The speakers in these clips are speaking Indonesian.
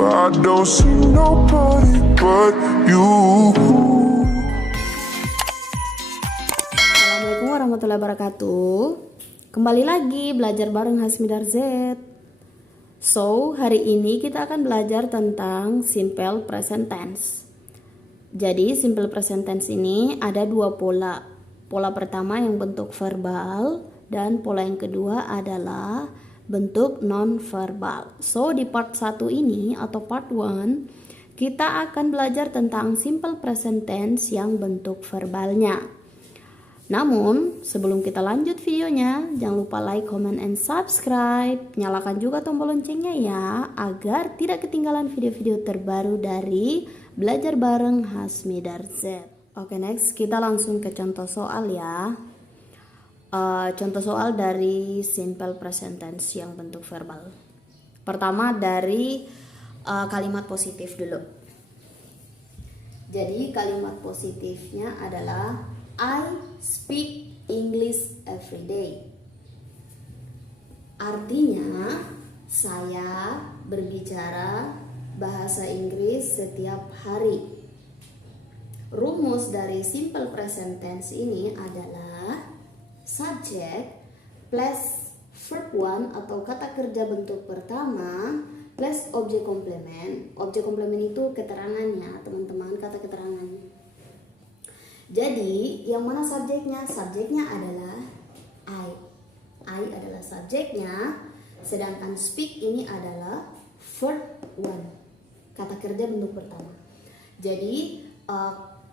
I don't see nobody but you. Assalamualaikum warahmatullahi wabarakatuh. Kembali lagi belajar bareng Hasmidar Z. So, hari ini kita akan belajar tentang simple present tense. Jadi, simple present tense ini ada dua pola. Pola pertama yang bentuk verbal dan pola yang kedua adalah bentuk non-verbal. So, di part 1 ini atau part 1, kita akan belajar tentang simple present tense yang bentuk verbalnya. Namun, sebelum kita lanjut videonya, jangan lupa like, comment, and subscribe. Nyalakan juga tombol loncengnya ya, agar tidak ketinggalan video-video terbaru dari Belajar Bareng Hasmidar Z. Oke, next kita langsung ke contoh soal ya. Contoh soal dari simple present tense yang bentuk verbal. Pertama dari kalimat positif dulu. Jadi kalimat positifnya adalah I speak English every day. Artinya saya berbicara bahasa Inggris setiap hari. Rumus dari simple present tense ini adalah subject plus verb one atau kata kerja bentuk pertama plus objek komplement. Objek komplement itu keterangannya, teman-teman, kata keterangannya. Jadi, yang mana subjeknya? Subjeknya adalah I. I adalah subjeknya, sedangkan speak ini adalah verb one, kata kerja bentuk pertama. Jadi,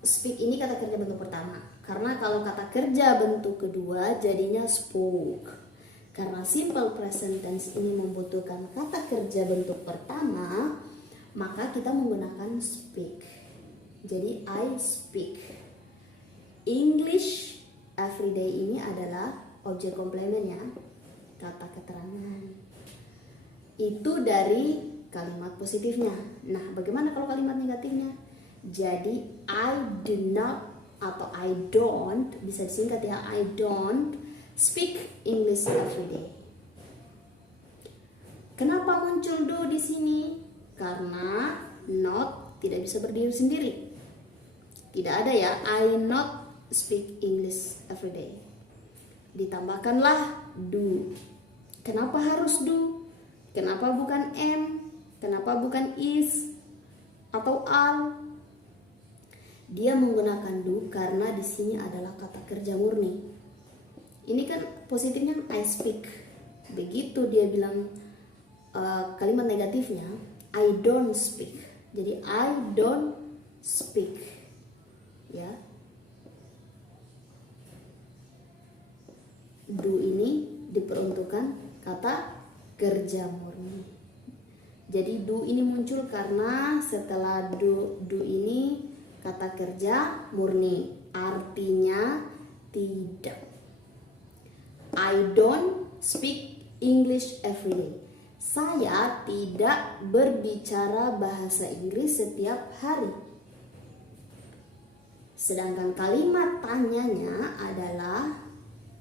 speak ini kata kerja bentuk pertama. Karena kalau kata kerja bentuk kedua jadinya spoke. Karena simple present tense ini membutuhkan kata kerja bentuk pertama, maka kita menggunakan speak. Jadi I speak English everyday ini adalah objek komplement ya, kata keterangan. Itu dari kalimat positifnya. Nah, bagaimana kalau kalimat negatifnya? Jadi I do not atau I don't, bisa disingkat ya, I don't speak English every day. Kenapa muncul do di sini? Karena not tidak bisa berdiri sendiri. Tidak ada ya, I not speak English every day. Ditambahkanlah do. Kenapa harus do? Kenapa bukan am? Kenapa bukan is atau are? Dia menggunakan do karena di sini adalah kata kerja murni. Ini kan positifnya I speak. Begitu dia bilang kalimat negatifnya I don't speak. Jadi I don't speak. Ya. Do ini diperuntukkan kata kerja murni. Jadi do ini muncul karena setelah do ini kata kerja murni, artinya tidak. I don't speak English every day. Saya tidak berbicara bahasa Inggris setiap hari. Sedangkan kalimat tanyanya adalah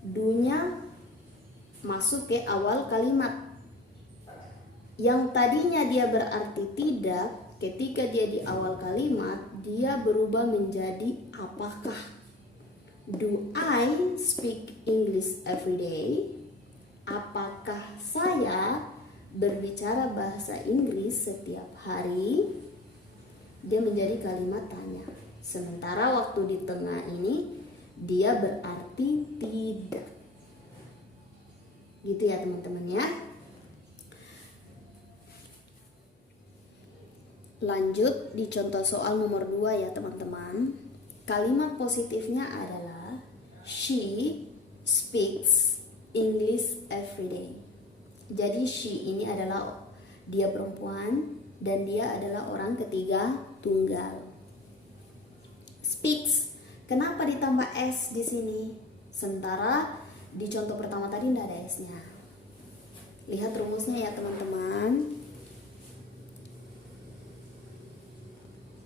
do-nya masuk ke awal kalimat. Yang tadinya dia berarti tidak, ketika dia di awal kalimat, dia berubah menjadi apakah. Do I speak English every day? Apakah saya berbicara bahasa Inggris setiap hari? Dia menjadi kalimat tanya. Sementara waktu di tengah ini, dia berarti tidak. Gitu ya teman-teman ya. Lanjut di contoh soal nomor 2 ya teman-teman. Kalimat positifnya adalah she speaks English every day. Jadi she ini adalah dia perempuan dan dia adalah orang ketiga tunggal. Speaks, kenapa ditambah s di sini? Sementara di contoh pertama tadi tidak ada s-nya. Lihat rumusnya ya teman-teman.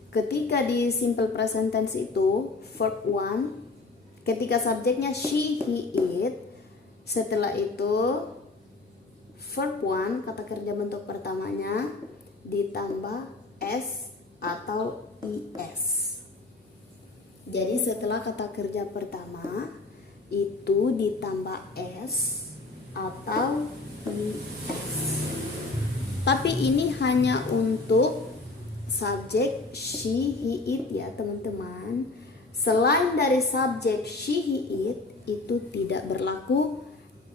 Ketika di simple present tense itu verb one, ketika subjeknya she, he, it, setelah itu verb one kata kerja bentuk pertamanya ditambah s atau is. Jadi setelah kata kerja pertama itu ditambah s atau is. Tapi ini hanya untuk subjek she, he, it ya teman-teman. Selain dari subjek she, he, it itu tidak berlaku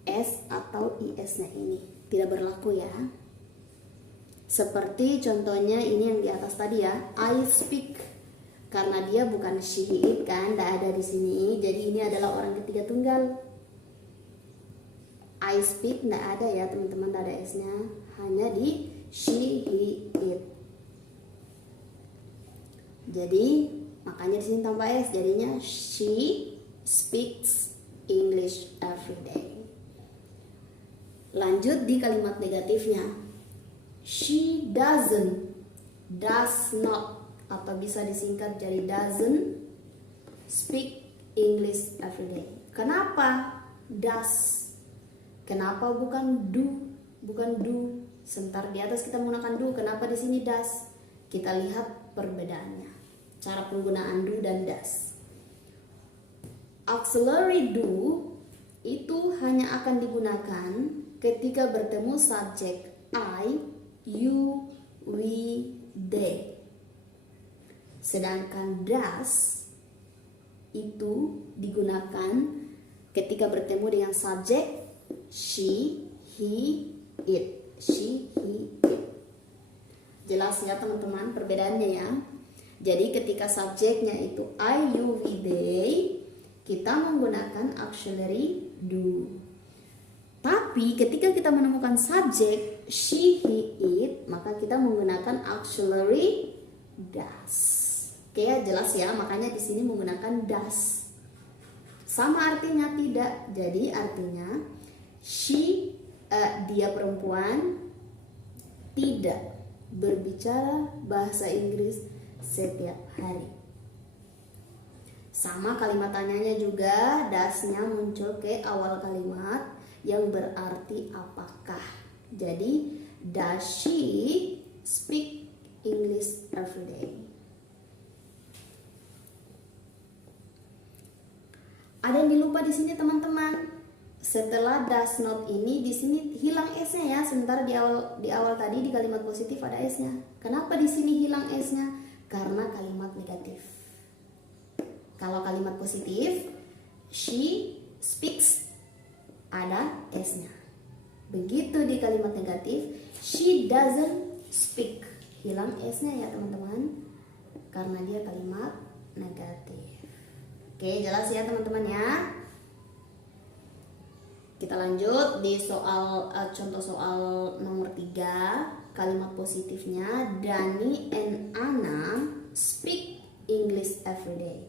s atau is-nya ini. Tidak berlaku ya. Seperti contohnya ini yang di atas tadi ya, I speak. Karena dia bukan she, he, it kan, tidak ada di sini. Jadi ini adalah orang ketiga tunggal. I speak tidak ada ya teman-teman, tidak ada s-nya. Hanya di she, he, it. Jadi makanya di sini tanpa s, jadinya she speaks English every day. Lanjut di kalimat negatifnya. She doesn't, does not, atau bisa disingkat jadi doesn't speak English every day. Kenapa does? Kenapa bukan do? Bukan do. Sebentar di atas kita menggunakan do, kenapa di sini does? Kita lihat perbedaannya. Cara penggunaan do dan does. Auxiliary do itu hanya akan digunakan ketika bertemu subjek I, you, we, they. Sedangkan does itu digunakan ketika bertemu dengan subjek she, he, it. She, he, it. Jelas ya teman-teman perbedaannya ya. Jadi ketika subjeknya itu I, you, we, they, kita menggunakan auxiliary do. Tapi ketika kita menemukan subjek she, he, it, maka kita menggunakan auxiliary does. Oke ya, jelas ya, makanya di sini menggunakan does. Sama artinya tidak. Jadi artinya she, dia perempuan tidak berbicara bahasa Inggris setiap hari. Sama kalimat tanyanya juga, does-nya muncul ke awal kalimat yang berarti apakah. Jadi does she speak English every day? Ada yang dilupa di sini teman-teman. Setelah does not ini di sini hilang s-nya ya. Sementara di awal tadi di kalimat positif ada s-nya. Kenapa di sini hilang s-nya? Karena kalimat negatif. Kalau kalimat positif, she speaks, ada s-nya. Begitu di kalimat negatif, she doesn't speak, hilang s-nya ya teman-teman. Karena dia kalimat negatif. Oke, jelas ya teman-teman ya. Kita lanjut di soal contoh soal nomor 3. Kalimat positifnya, Dani and Anna speak English every day.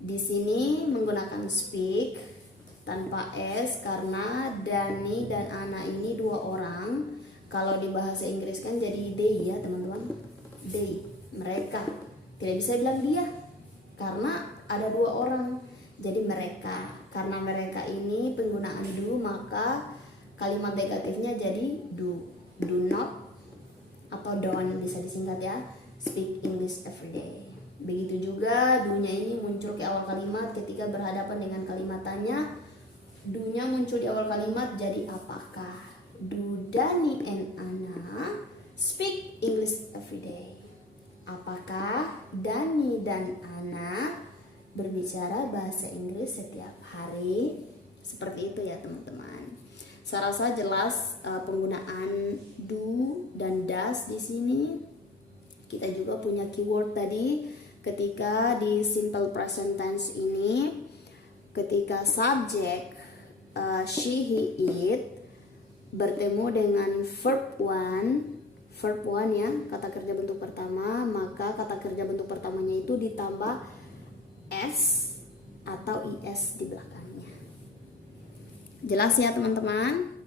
Di sini menggunakan speak tanpa s karena Dani dan Anna ini dua orang. Kalau di bahasa Inggris kan jadi they ya teman-teman. They, mereka. Tidak bisa bilang dia karena ada dua orang. Jadi mereka. Karena mereka ini penggunaan do, maka kalimat negatifnya jadi do. Do not atau don't bisa disingkat ya. Speak English every day. Begitu juga do-nya ini muncul ke awal kalimat ketika berhadapan dengan kalimat tanya. Do-nya muncul di awal kalimat jadi apakah? Do Dani and Anna speak English every day? Apakah Dani dan Anna berbicara bahasa Inggris setiap hari? Seperti itu ya teman-teman. Saya rasa jelas penggunaan do dan does di sini. Kita juga punya keyword tadi ketika di simple present tense ini, ketika subjek she, he, it bertemu dengan verb one ya, kata kerja bentuk pertama, maka kata kerja bentuk pertamanya itu ditambah s atau is di belakangnya. Jelas ya teman-teman?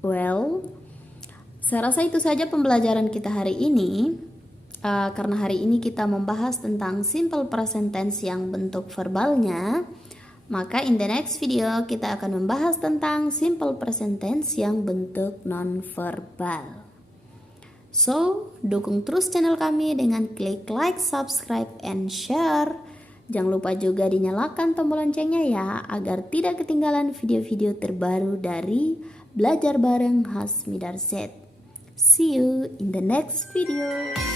Well, saya rasa itu saja pembelajaran kita hari ini. Karena hari ini kita membahas tentang simple present tense yang bentuk verbalnya, maka in the next video kita akan membahas tentang simple present tense yang bentuk non-verbal. So, dukung terus channel kami dengan klik like, subscribe, and share. Jangan lupa juga dinyalakan tombol loncengnya ya, agar tidak ketinggalan video-video terbaru dari Belajar Bareng Hasmidar Z. See you in the next video.